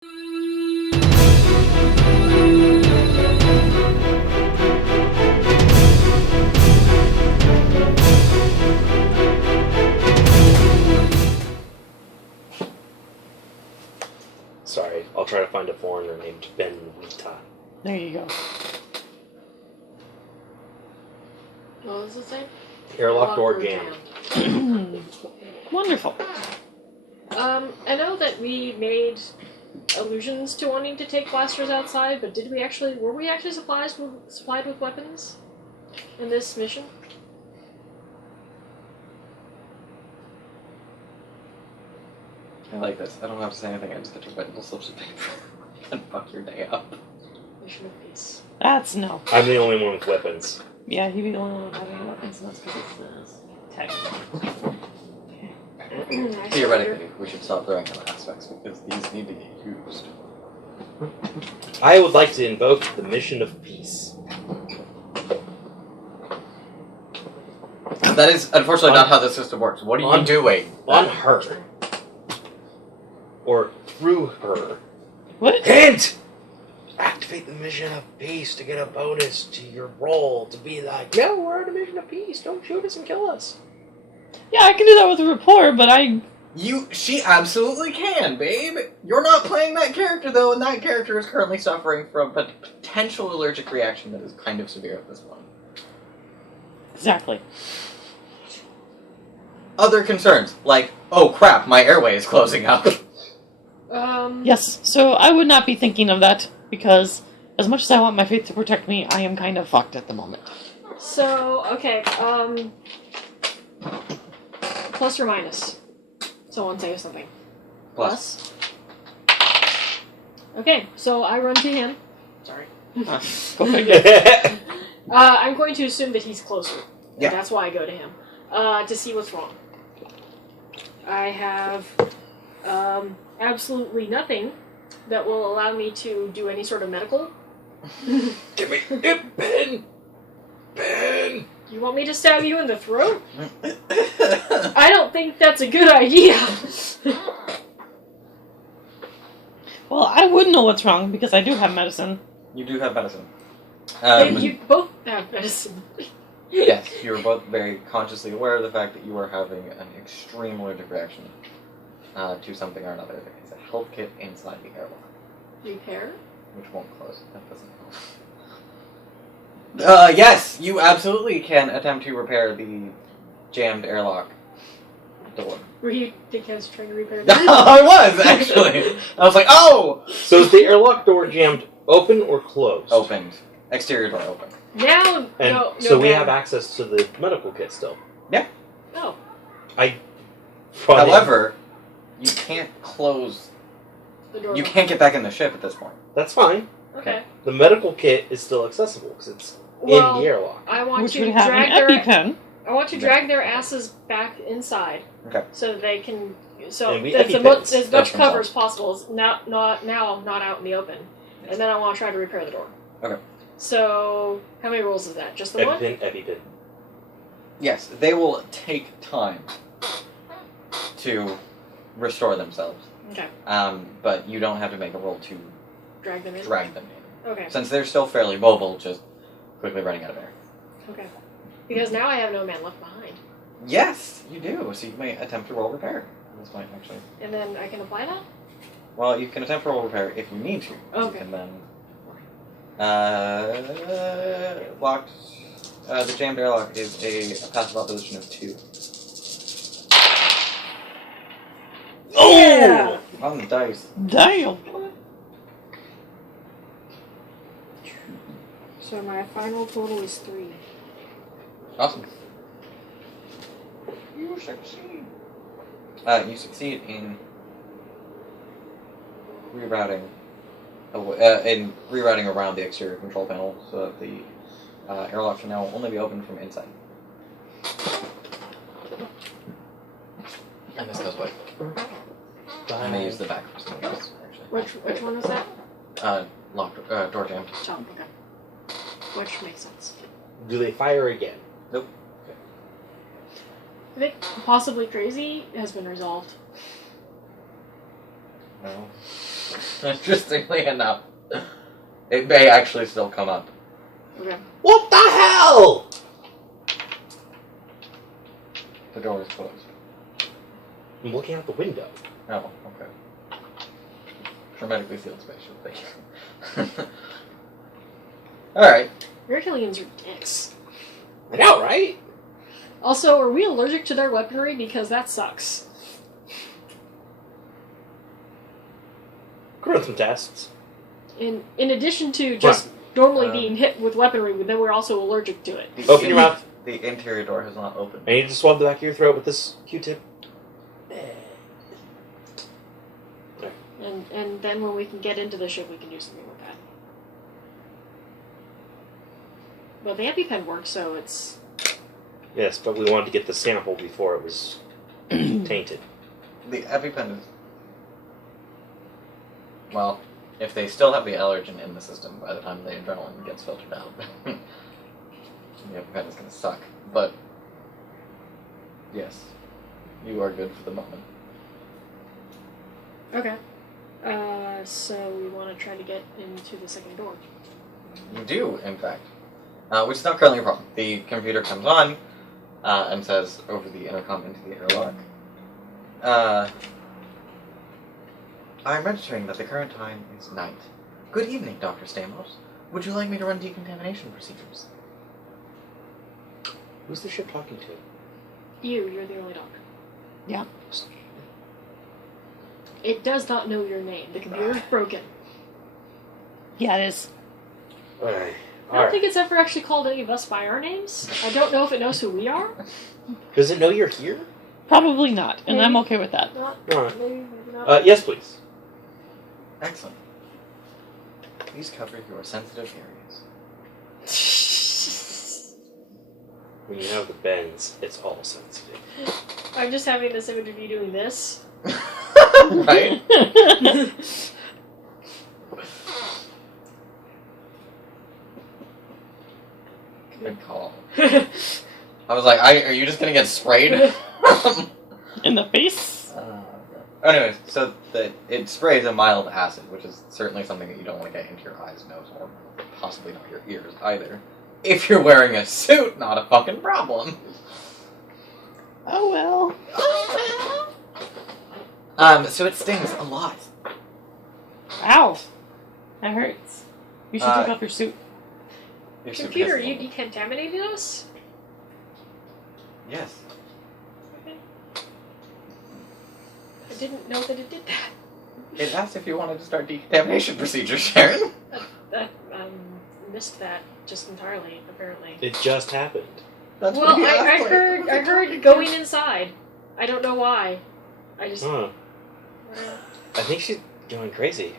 Sorry, I'll try to find a foreigner named Ben Rita. There you go. What was it say? Airlock door jammed. Wonderful. I know that we made allusions to wanting to take blasters outside, but were we actually supplied with weapons in this mission? I like this. I don't have to say anything. I just get to write little slips of paper and fuck your day up. Mission of peace. That's no. I'm the only one with weapons. Yeah, he'd be the only one having weapons, and that's because it's tech. Theoretically, we should stop throwing out aspects because these need to get used. I would like to invoke the mission of peace. That is unfortunately not how the system works. What are you doing? On her. Or through her. What? Hint! Activate the mission of peace to get a bonus to your roll to be like, no, we're on a mission of peace. Don't shoot us and kill us. Yeah, I can do that with a rapport, but She absolutely can, babe. You're not playing that character though, and that character is currently suffering from a potential allergic reaction that is kind of severe at this point. Exactly. Other concerns, like, oh crap, my airway is closing up. Yes, so I would not be thinking of that, because as much as I want my faith to protect me, I am kind of fucked at the moment. So, okay, plus or minus? Someone say something. Plus. Okay, so I run to him. Sorry. Go figure. I'm going to assume that he's closer. Yeah. That's why I go to him. To see what's wrong. I have absolutely nothing that will allow me to do any sort of medical. Give me it, Ben! Ben! You want me to stab you in the throat? I don't think that's a good idea. Well, I would know what's wrong, because I do have medicine. You do have medicine. You both have medicine. Yes, you're both very consciously aware of the fact that you are having an extreme allergic reaction to something or another. There is a health kit inside the airlock, Repair? which won't close. That doesn't help. Yes, you absolutely can attempt to repair the jammed airlock door. Were you think I was trying to repair that? I was, actually. I was like, oh! So is the airlock door jammed open or closed? Opened. Exterior door open. Now, And no, so we ma'am. have access to the medical kit still. Oh. However, you can't close... The door. You can't get back in the ship at this point. That's fine. Okay. The medical kit is still accessible because it's Well, in the airlock. I want Which to would have drag an their. EpiPen. I want to drag their asses back inside. Okay. So that they can. So And we as EpiPens. much That's cover as possible. Not out in the open. And then I want to try to repair the door. Okay. So how many rolls is that? Just the one? EpiPen. Yes, they will take time to restore themselves. Okay. But you don't have to make a roll to Drag them in. drag them in. Okay. Since they're still fairly mobile, just quickly running out of air. Okay. Because now I have no man left behind. Yes, you do. So you may attempt to roll repair. This might actually. And then I can apply that? Well, you can attempt to roll repair if you need to. Okay. You can then. Locked. The jammed airlock is a passive opposition of 2. Yeah! On the dice. Damn. So my final total is 3. Awesome. You succeed. You succeed in rerouting. In rerouting around the exterior control panel, so that the airlock can now only be opened from inside. And this goes away. I may use the back for some of this, actually. Which one was that? Locked, door jammed. Oh, okay. Which makes sense. Do they fire again? Nope. I think possibly crazy has been resolved. No. Interestingly enough, it may actually still come up. Okay. What the hell? The door is closed. I'm looking out the window. Oh, okay. Hermetically sealed spaceship. Thank you. Alright. Herculeans are dicks. I know, right? Also, are we allergic to their weaponry? Because that sucks. Could run some tests. In addition to just normally being hit with weaponry, but then we're also allergic to it. Open your mouth. The interior door has not opened. I need to swab the back of your throat with this Q-tip. And then when we can get into the ship, we can do something with that. Well, the EpiPen works, so it's... Yes, but we wanted to get the sample before it was tainted. The EpiPen is... Well, if they still have the allergen in the system by the time the adrenaline gets filtered out, the EpiPen is going to suck. But, yes, you are good for the moment. Okay. So we want to try to get into the second door. You do, in fact. Which is not currently a problem. The computer comes on and says over the intercom into the airlock, I'm registering that the current time is night. Good evening, Dr. Stamos. Would you like me to run decontamination procedures? Who's the ship talking to? You're the only doctor. Yeah. It does not know your name. The computer's broken. Yeah, it is. Alright. I don't think it's ever actually called any of us by our names. I don't know if it knows who we are. Does it know you're here? Probably not, and I'm okay with that. Not, Alright. maybe not. Yes, please. Excellent. Please cover your sensitive areas. When you have the bends, it's all sensitive. I'm just having this image of you doing this. Right? Good call. I was like, are you just gonna get sprayed? In the face? Anyways, so it sprays a mild acid, which is certainly something that you don't want to get into your eyes, nose, or possibly not your ears either. If you're wearing a suit, not a fucking problem. Oh well. So it stings a lot. Ow. That hurts. You should take off your suit. Your suit Computer, has- you decontaminated us? Yes. Okay. I didn't know that it did that. It asked if you wanted to start decontamination procedures, Sharon. That missed that just entirely, apparently. It just happened. That's Well, what he I asked, like, heard going inside. I don't know why. I just... Huh. I think she's going crazy.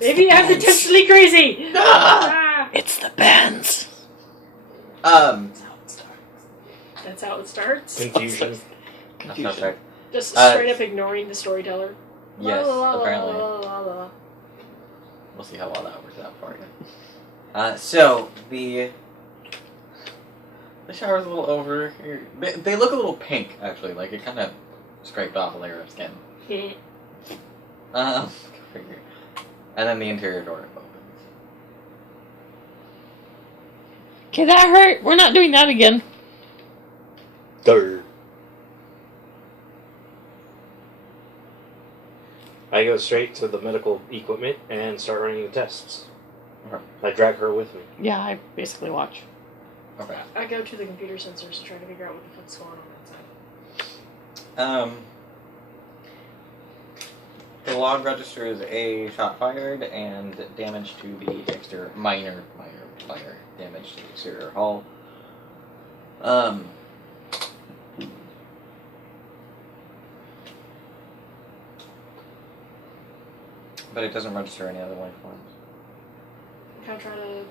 Maybe I'm potentially crazy! Ah! It's the bands. That's how it starts? Confusion. That's not right. Just straight up ignoring the storyteller. Yes, La, la, la, apparently. la, la, la. We'll see how well that works out for you. So the shower's a little over here. They look a little pink, actually. Like it kind of scraped off a layer of skin. Go figure. And then the interior door opens. Okay, that hurt. We're not doing that again. Durr. I go straight to the medical equipment and start running the tests. Okay. I drag her with me. Yeah, I basically watch. Okay. I go to the computer sensors to try to figure out what the fuck's going on inside. The log registers a shot fired and damage to the exterior, minor damage to the exterior hull. But it doesn't register any other life forms. Can I try to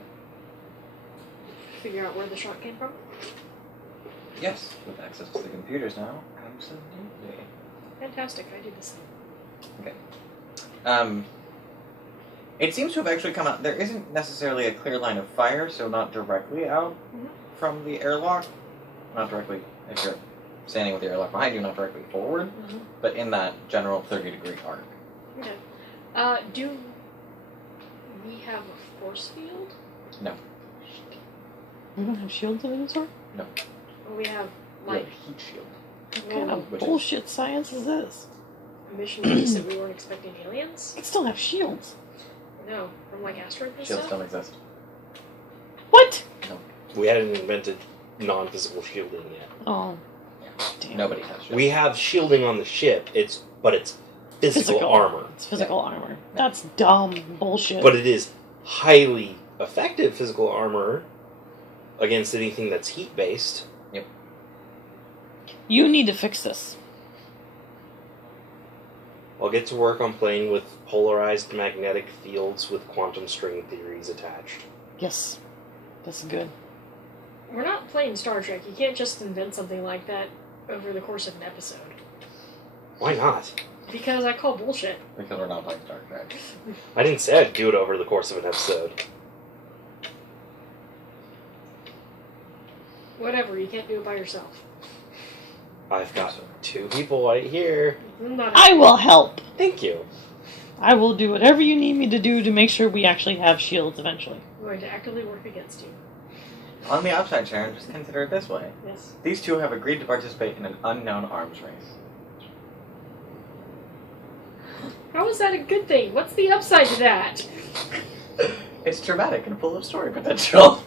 figure out where the shot came from? Yes, with access to the computers now. Absolutely. Fantastic, I do this thing. Okay. It seems to have actually come out. There isn't necessarily a clear line of fire, so not directly out from the airlock. Not directly, if you're standing with the airlock behind you, not directly forward, but in that general 30-degree arc. Okay. Do we have a force field? We don't have shields of any sort? Or we have, You have like, a heat shield. What kind of Which is- bullshit science is this? a mission piece that we weren't expecting aliens? We still have shields. No, from, like, asteroids and Shields stuff? don't exist. What? We hadn't invented non-physical shielding yet. Oh. Damn. Nobody has shields. We have shielding on the ship. It's physical armor. It's physical armor. That's dumb bullshit. But it is highly effective physical armor against anything that's heat-based. You need to fix this. I'll get to work on playing with polarized magnetic fields with quantum string theories attached. Yes. That's good. We're not playing Star Trek. You can't just invent something like that over the course of an episode. Why not? Because I call bullshit. Because we're not playing Star Trek. I didn't say I'd do it over the course of an episode. Whatever, you can't do it by yourself. I've got 2 people right here. I'm not I will help. Thank you. I will do whatever you need me to do to make sure we actually have shields eventually. I'm going to actively work against you. On the upside, Sharon, just consider it this way. Yes. These two have agreed to participate in an unknown arms race. How is that a good thing? What's the upside to that? It's dramatic and full of story potential.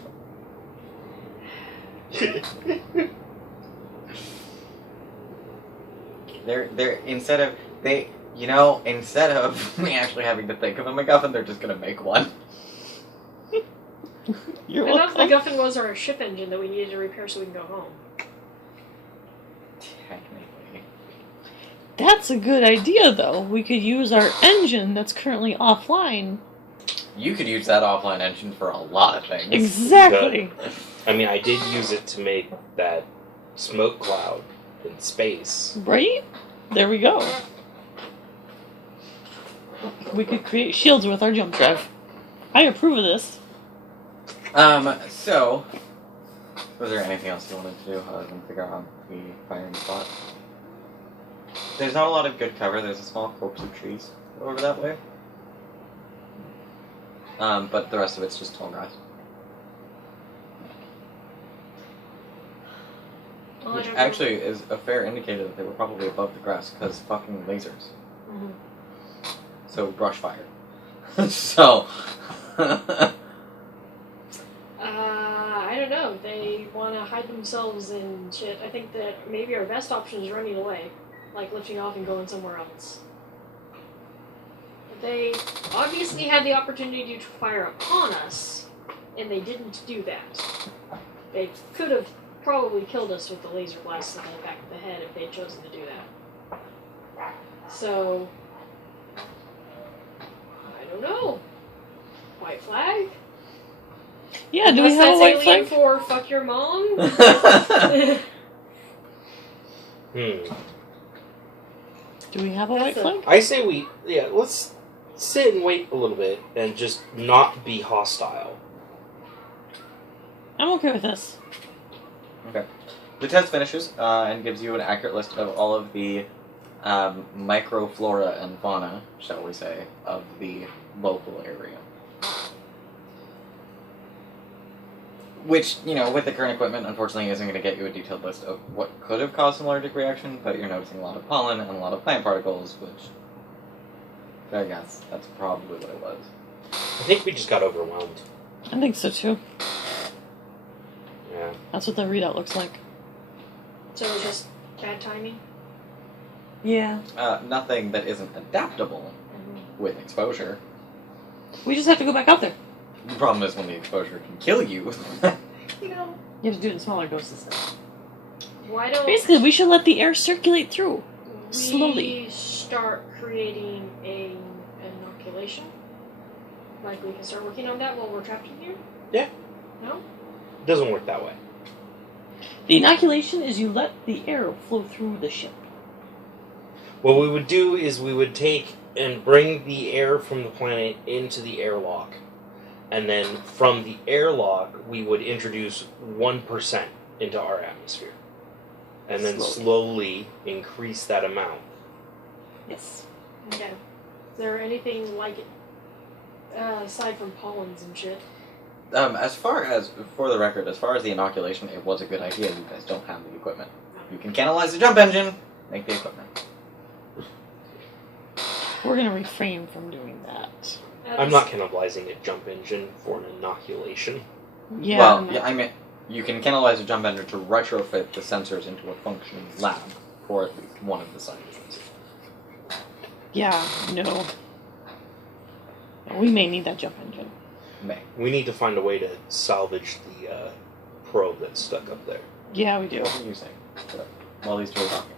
They're instead of me actually having to think of a MacGuffin, they're just gonna make one. You're I thought the welcome. MacGuffin was our ship engine that we needed to repair so we can go home. Technically. That's a good idea, though. We could use our engine that's currently offline. You could use that offline engine for a lot of things. Exactly. I mean, I did use it to make that smoke cloud in space. Right? There we go. We could create shields with our jump drive. I approve of this. So, was there anything else you wanted to do other than figure out the firing spot? There's not a lot of good cover. There's a small copse of trees over that way. But the rest of it's just tall grass. Well, I Which don't know. actually is a fair indicator that they were probably above the grass, because fucking lasers. Mhm. So, brush fire. So... I don't know. They want to hide themselves in shit. I think that maybe our best option is running away. Like lifting off and going somewhere else. They obviously had the opportunity to fire upon us, and they didn't do that. They could have probably killed us with the laser blast in the back of the head if they'd chosen to do that. So, I don't know. White flag? Yeah, do we Unless have a that's white alien flag? for fuck your mom? Do we have a white That's flag? I say let's sit and wait a little bit and just not be hostile. I'm okay with this. Okay. The test finishes and gives you an accurate list of all of the microflora and fauna, shall we say, of the local area. Which, with the current equipment, unfortunately isn't going to get you a detailed list of what could have caused an allergic reaction, but you're noticing a lot of pollen and a lot of plant particles, which, I guess, that's probably what it was. I think we just got overwhelmed. I think so too. Yeah. That's what the readout looks like. So it was just bad timing? Yeah. Nothing that isn't adaptable with exposure. We just have to go back out there. The problem is when the exposure can kill you. You have to do it in smaller doses. Why don't Basically, we should let the air circulate through. we slowly. start creating an inoculation? Like we can start working on that while we're trapped in here? Yeah. No? It doesn't work that way. The inoculation is you let the air flow through the ship. What we would do is we would take and bring the air from the planet into the airlock. And then from the airlock, we would introduce 1% into our atmosphere. And then slowly increase that amount. Yes. Okay. Is there anything like it, aside from pollens and shit? As far as, for the record, as far as the inoculation, it was a good idea. You guys don't have the equipment. You can canalize the jump engine, make the equipment. We're gonna refrain from doing that. I'm not cannibalizing a jump engine for an inoculation. Yeah. Well, no. yeah, I mean, you can canalize a jump engine to retrofit the sensors into a functioning lab for at least one of the scientists. Yeah, no. We may need that jump engine. May. We need to find a way to salvage the probe that's stuck up there. Yeah, we do. What are you saying? While these two are talking.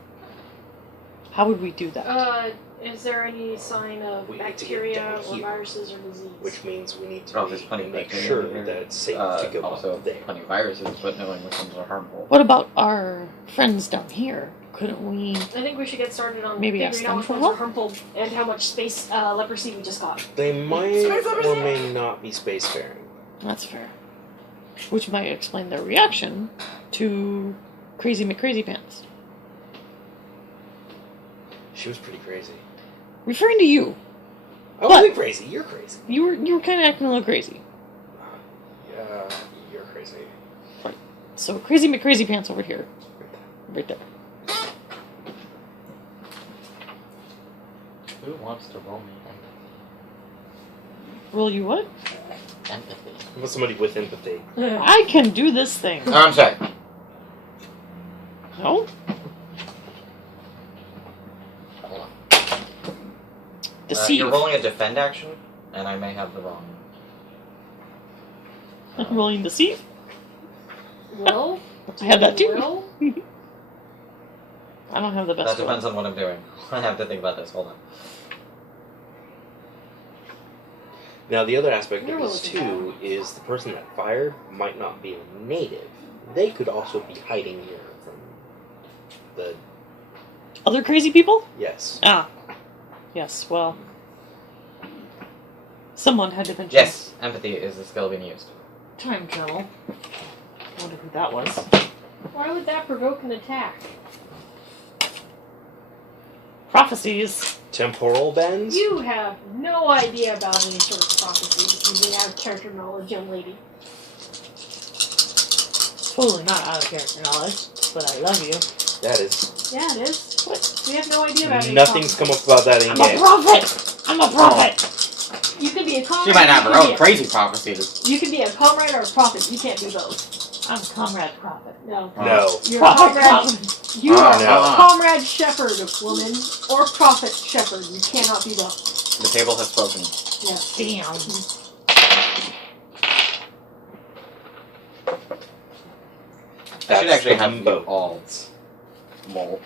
How would we do that? Is there any sign of We need to get bacteria down or here. viruses or disease? Which means we need Oh, to there's plenty of make bacteria sure in here. that it's safe to go also, up there. plenty of viruses, but knowing which ones are harmful. What about our friends down here? Couldn't we? I think we should get started on Maybe ask figuring out them which for ones are help? harmful and how much space leprosy we just got. They might Space or leprosy? may not be spacefaring. That's fair. Which might explain their reaction to Crazy McCrazy Pants. She was pretty crazy. Referring to you, I What? wasn't crazy. You're crazy. you were kind of acting a little crazy. Yeah, you're crazy. So Crazy McCrazy Pants over here, right there. Who wants to roll me Roll you what? empathy? I want somebody with empathy. I can do this thing. I'm sorry. No? Hold on. Deceive. You're rolling a defend action, and I may have the wrong. I'm rolling deceive. Will? I have that too. Will? I don't have the That best depends one. on what I'm doing. I have to think about this. Hold on. Now, the other aspect You're of this, willing to too, is the person that fired might not be a native. They could also be hiding here from the... Other crazy people? Yes. Ah. Yes, well. Someone had to mention. Yes, empathy is the skill being used. Time travel. I wonder who that was. Why would that provoke an attack? Prophecies. Temporal bends? You have no idea about any sort of prophecy. You may have character knowledge, young lady. Totally not out of character knowledge, but I love you. That is. Yeah, it is. What? We have no idea about any Nothing's come up about that in I'm a game. prophet! I'm a prophet! prophecy. You can be a comrade. She might have you her can own be crazy prophecies. You can be a comrade or a prophet. You can't be both. I'm a comrade prophet. No. No. You're a Prophet comrade. You Ah, are no. a comrade shepherd, woman, or prophet shepherd. You cannot be both. The table has spoken. Yeah. Damn. I should That's actually the have you boat. all roll.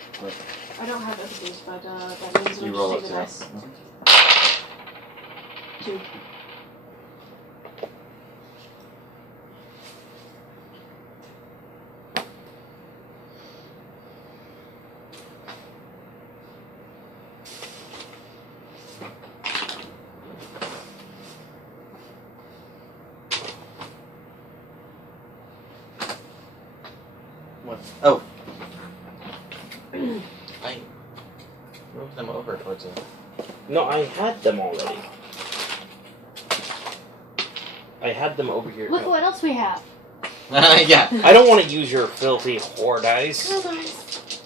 I don't have empathies, but that means You I'll roll just it take too. the dice. 2. What? Oh. I moved them over towards it. No, I had them already. I had them over here. Look what else we have. Yeah. I don't want to use your filthy whore dice.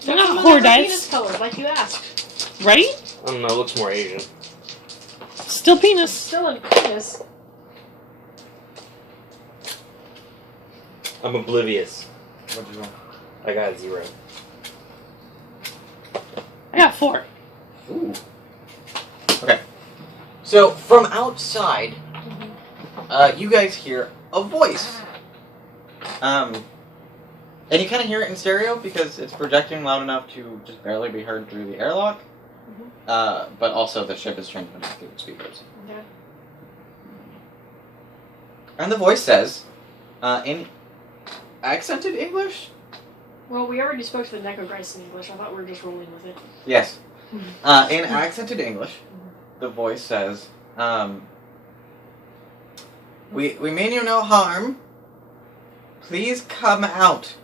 They're not Some of whore them are dice. penis color, like you asked. Right? I don't know, it looks more Asian. Still penis. Still in penis. I'm oblivious. What'd you roll? I got a 0. I got 4. Ooh. Okay. So from outside, you guys hear a voice. And you kind of hear it in stereo because it's projecting loud enough to just barely be heard through the airlock. But also the ship is transmitting through the speakers. Okay. And the voice says, in accented English? Well, we already spoke to the Necrogrice in English. I thought we were just rolling with it. Yes. In accented English, the voice says, we mean you no harm. Please come out.